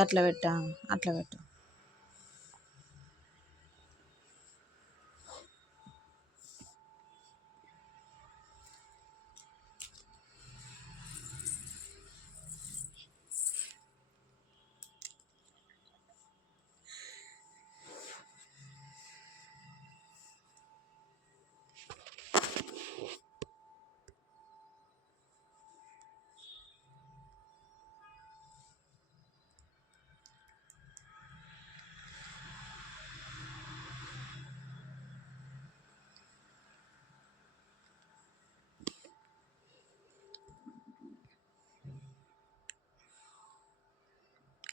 గట్ల పెట్టా, అట్లా పెట్టు.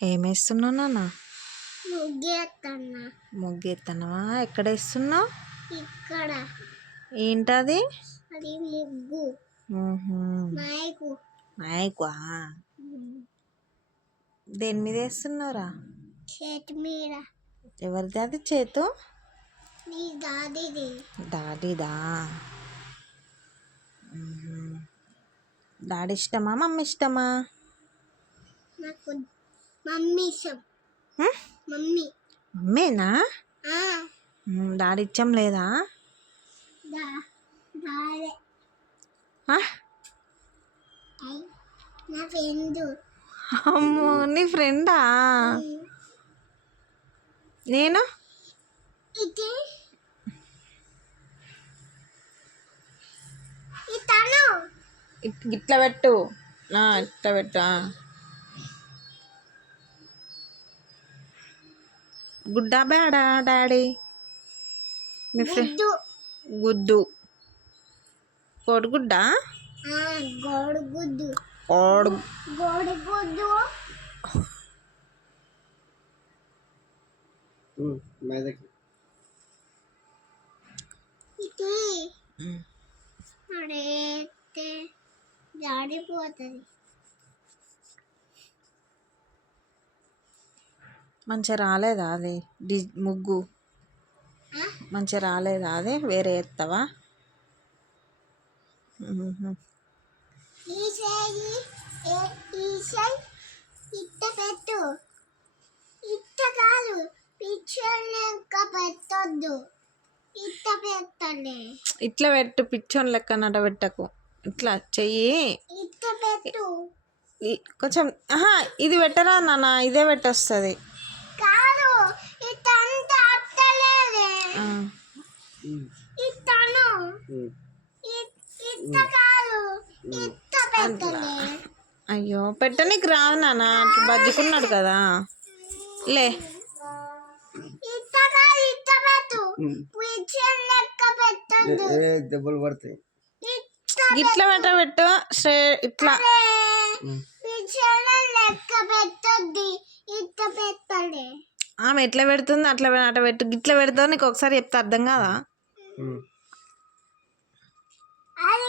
ఏమేస్తున్నావు నాన్న? ముగ్గేస్తున్నావా? ఎక్కడ వేస్తున్నావు? ఇక్కడ. ఏంటది? అది ముగ్గు. మైకు. దేని మీద వేస్తున్నావురా? చేతి మీద. ఎవరిది అది చేతు? నీ దాదిది. డాడీదా? డాడీ ఇష్టమా మమ్మీ ఇష్టమా? నాకు మమ్మీ ఇష్టం. మమ్మీ. మమ్మీనా? డాడీ ఇష్టం లేదా? డాడీ. నా ఫ్రెండ్. అమ్మో, నీ ఫ్రెండా? నేను ఇట్లా పెట్టు, ఇట్లా పెట్టు. గుడ్డా బేడా డాడీ? మీ ఫ్రెండ్ గుడ్డు. కోడిగుడ్డా? గోడుగుడ్డు. గోడుగుడ్డు. ఇది అడేస్తే జారిపోతుంది. మంచిగా రాలేదా అది ముగ్గు? మంచిగా రాలేదా అది? వేరే ఎత్తావా? ఇట్ట పెట్టు. ఇట్ట కాదు, పిక్చర్ లెక్క పెట్టొద్దు. ఇట్ట పెట్టండి. ఇట్లా పెట్టు, పిచ్చోన్ లెక్క నట పెట్టకు. ఇట్లా చెయ్యి. ఇట్ట పెట్టు. కొంచెం ఇది పెట్టరా నాన్న, ఇదే పెట్టొస్తుంది. కాదు, ఇట్టంతా అట్టలేదే. ఇట్టను. ఇట్ట కాదు, ఇట్ట పెట్టండి. అయ్యో, పెట్టనీకి రాదు నాన్న, అట్లా బజ్జుకున్నాడు కదా. లే, ఇట్ట కాదు, ఇట్ట పెట్టు. పిక్చర్ లెక్క పెట్టొద్దు. దెబ్బలు పడతాయి. ఇట్లా పెట్టు ఇట్లా. పిక్చర్ లెక్క పెట్టొద్దు. ఇట్ట పెట్టండి. ఆమె ఎట్లా పెడుతుంది అట్లా అట్లా పెట్టు. గిట్లా పెడతావు, నీకు ఒకసారి చెప్తే అర్థం కాదా? అది